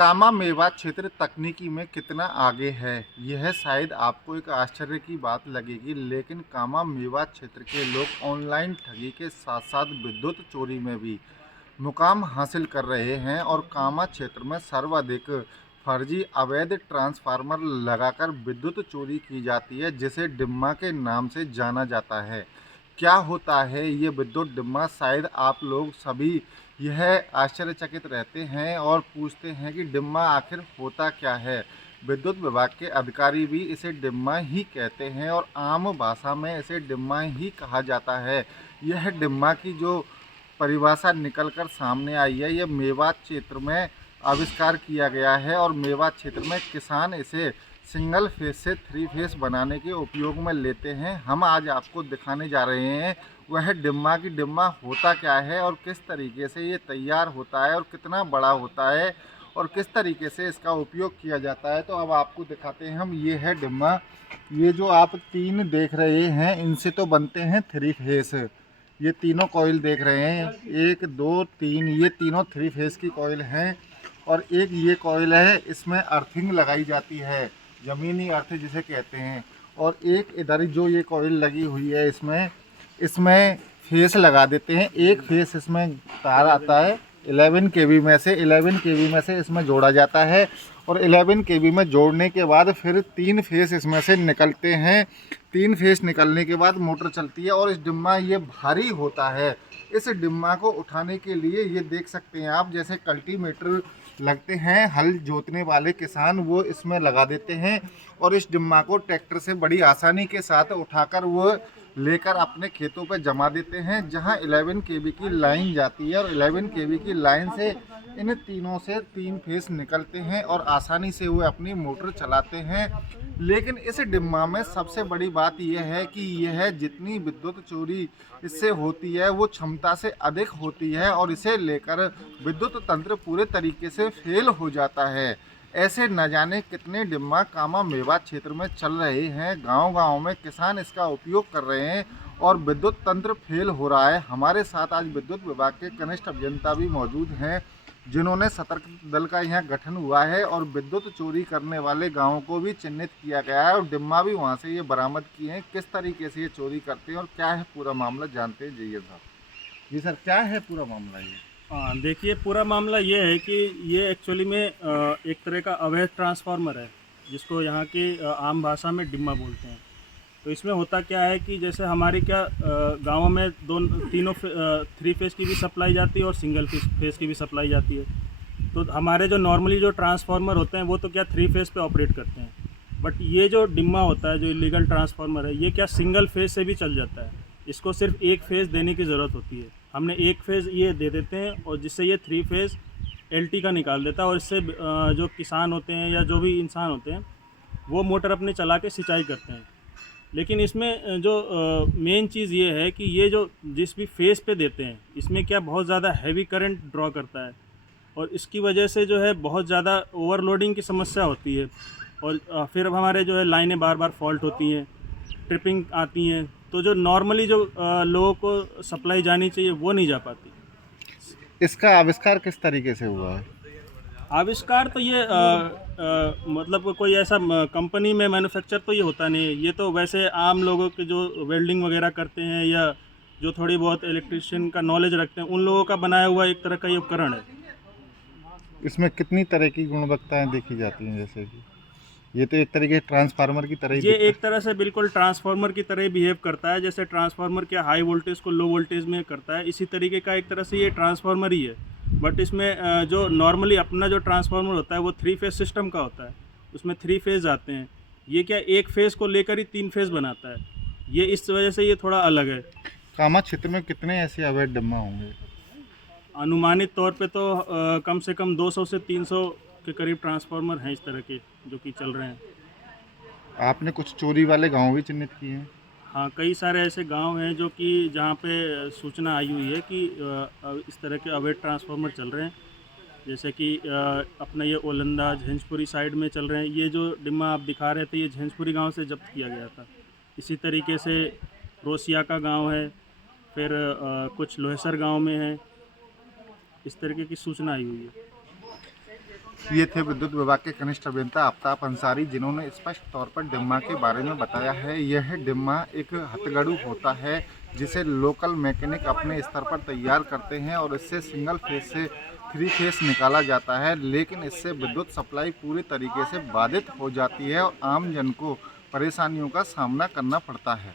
कामा मेवात क्षेत्र तकनीकी में कितना आगे है, यह शायद आपको एक आश्चर्य की बात लगेगी, लेकिन कामा मेवात क्षेत्र के लोग ऑनलाइन ठगी के साथ साथ विद्युत चोरी में भी मुकाम हासिल कर रहे हैं। और कामा क्षेत्र में सर्वाधिक फर्जी अवैध ट्रांसफार्मर लगाकर विद्युत चोरी की जाती है, जिसे डिम्मा के नाम से जाना जाता है। क्या होता है ये विद्युत डिम्मा, शायद आप लोग सभी यह आश्चर्यचकित रहते हैं और पूछते हैं कि डिम्मा आखिर होता क्या है। विद्युत विभाग के अधिकारी भी इसे डिम्मा ही कहते हैं और आम भाषा में इसे डिम्मा ही कहा जाता है। यह डिम्मा की जो परिभाषा निकलकर सामने आई है, यह मेवात क्षेत्र में आविष्कार किया गया है और मेवात क्षेत्र में किसान इसे सिंगल फेस से थ्री फेस बनाने के उपयोग में लेते हैं। हम आज आपको दिखाने जा रहे हैं वह डिम्मा की डिम्मा होता क्या है और किस तरीके से ये तैयार होता है और कितना बड़ा होता है और किस तरीके से इसका उपयोग किया जाता है। तो अब आपको दिखाते हैं हम। ये है डिम्मा। ये जो आप तीन देख रहे हैं, इनसे तो बनते हैं थ्री फेस। ये तीनों कॉइल देख रहे हैं, एक दो तीन, ये तीनों थ्री फेस की कॉइल हैं। और एक ये कॉइल है, इसमें अर्थिंग लगाई जाती है, ज़मीनी अर्थ जिसे कहते हैं। और एक इधर जो ये कॉइल लगी हुई है, इसमें इसमें फेस लगा देते हैं। एक फेस इसमें तार आता है 11 केवी में से, 11 केवी में से इसमें जोड़ा जाता है और 11 केवी में जोड़ने के बाद फिर तीन फेस इसमें से निकलते हैं। तीन फेस निकलने के बाद मोटर चलती है और इस डिम्मा ये भारी होता है। इस डिम्मा को उठाने के लिए ये देख सकते हैं आप, जैसे कल्टीवेटर लगते हैं, हल जोतने वाले किसान वो इसमें लगा देते हैं और इस डिम्मा को ट्रैक्टर से बड़ी आसानी के साथ उठाकर वो लेकर अपने खेतों पर जमा देते हैं, जहां 11 केवी की लाइन जाती है और 11 केवी की लाइन से इन तीनों से तीन फेस निकलते हैं और आसानी से वो अपनी मोटर चलाते हैं। लेकिन इस डिम्मा में सबसे बड़ी बात यह है कि यह जितनी विद्युत चोरी इससे होती है वो क्षमता से अधिक होती है और इसे लेकर विद्युत तंत्र पूरे तरीके से फेल हो जाता है। ऐसे न जाने कितने डिम्मा कामा मेवात क्षेत्र में चल रहे हैं। गांव-गांव में किसान इसका उपयोग कर रहे हैं और विद्युत तंत्र फेल हो रहा है। हमारे साथ आज विद्युत विभाग के कनिष्ठ अभियंता भी मौजूद हैं, जिन्होंने सतर्क दल का यहाँ गठन हुआ है और विद्युत चोरी करने वाले गाँवों को भी चिन्हित किया गया है और डिम्मा भी वहाँ से ये बरामद किए हैं। किस तरीके से ये चोरी करते हैं और क्या है पूरा मामला, जानते हैं जी साहब। जी सर, क्या है पूरा मामला ये? हाँ, देखिए पूरा मामला ये है कि ये एक्चुअली में एक तरह का अवैध ट्रांसफार्मर है, जिसको यहाँ की आम भाषा में डिम्मा बोलते हैं। तो इसमें होता क्या है कि जैसे हमारे गाँव में तीनों थ्री फेस की भी सप्लाई जाती है और सिंगल फेस की भी सप्लाई जाती है। तो हमारे जो नॉर्मली जो ट्रांसफार्मर होते हैं वो तो क्या थ्री फेस पे ऑपरेट करते हैं, बट ये जो डिम्मा होता है, जो इलीगल ट्रांसफार्मर है, ये क्या सिंगल फेस से भी चल जाता है। इसको सिर्फ एक फेस देने की ज़रूरत होती है। हमने एक फेज़ ये दे देते हैं और जिससे ये थ्री फेज़ एलटी का निकाल देता है और इससे जो किसान होते हैं या जो भी इंसान होते हैं वो मोटर अपने चला के सिंचाई करते हैं। लेकिन इसमें जो मेन चीज़ ये है कि ये जो जिस भी फेज़ पे देते हैं, इसमें क्या बहुत ज़्यादा हैवी करंट ड्रॉ करता है और इसकी वजह से जो है बहुत ज़्यादा ओवरलोडिंग की समस्या होती है और फिर हमारे जो है लाइनें बार बार फॉल्ट होती हैं, ट्रिपिंग आती हैं। तो जो नॉर्मली जो लोगों को सप्लाई जानी चाहिए वो नहीं जा पाती। इसका आविष्कार किस तरीके से हुआ है? आविष्कार तो ये मतलब कोई ऐसा कंपनी में मैन्युफैक्चर तो ये होता नहीं है। ये तो वैसे आम लोगों के जो वेल्डिंग वगैरह करते हैं या जो थोड़ी बहुत इलेक्ट्रिशियन का नॉलेज रखते हैं, उन लोगों का बनाया हुआ एक तरह का ये उपकरण है। इसमें कितनी तरह की गुणवत्ताएं देखी जाती हैं? जैसे कि ये तो एक तरीके ट्रांसफार्मर की तरह ही ये दिखता एक तरह से बिल्कुल ट्रांसफार्मर की तरह ही बिहेव करता है। जैसे ट्रांसफार्मर क्या हाई वोल्टेज को लो वोल्टेज में करता है, इसी तरीके का एक तरह से ये ट्रांसफार्मर ही है। बट इसमें जो नॉर्मली अपना जो ट्रांसफार्मर होता है वो थ्री फेज सिस्टम का होता है, उसमें थ्री फेज आते हैं। ये क्या एक फेज को लेकर ही तीन फेज बनाता है, ये इस वजह से ये थोड़ा अलग है। कामा क्षेत्र में कितने ऐसे अवैध डिम्मा होंगे? अनुमानित तौर पे तो कम से कम 200 से 300 के करीब ट्रांसफार्मर हैं इस तरह के जो कि चल रहे हैं। आपने कुछ चोरी वाले गांव भी चिन्हित किए हैं? हाँ, कई सारे ऐसे गांव हैं जो कि जहाँ पे सूचना आई हुई है कि इस तरह के अवैध ट्रांसफार्मर चल रहे हैं। जैसे कि अपना ये ओलंदा झंझपुरी साइड में चल रहे हैं। ये जो डिम्मा आप दिखा रहे थे ये झंझपुरी गांव से जब्त किया गया था। इसी तरीके से रोसिया का गांव है, फिर कुछ लोहेसर गांव में है। इस तरीके की सूचना आई हुई है। ये थे विद्युत विभाग के कनिष्ठ अभियंता आफ्ताब अंसारी, जिन्होंने स्पष्ट तौर पर डिम्मा के बारे में बताया है। यह डिम्मा एक हथगढ़ू होता है जिसे लोकल मैकेनिक अपने स्तर पर तैयार करते हैं और इससे सिंगल फेस से 3 फेस निकाला जाता है, लेकिन इससे विद्युत सप्लाई पूरी तरीके से बाधित हो जाती है और आम जन को परेशानियों का सामना करना पड़ता है।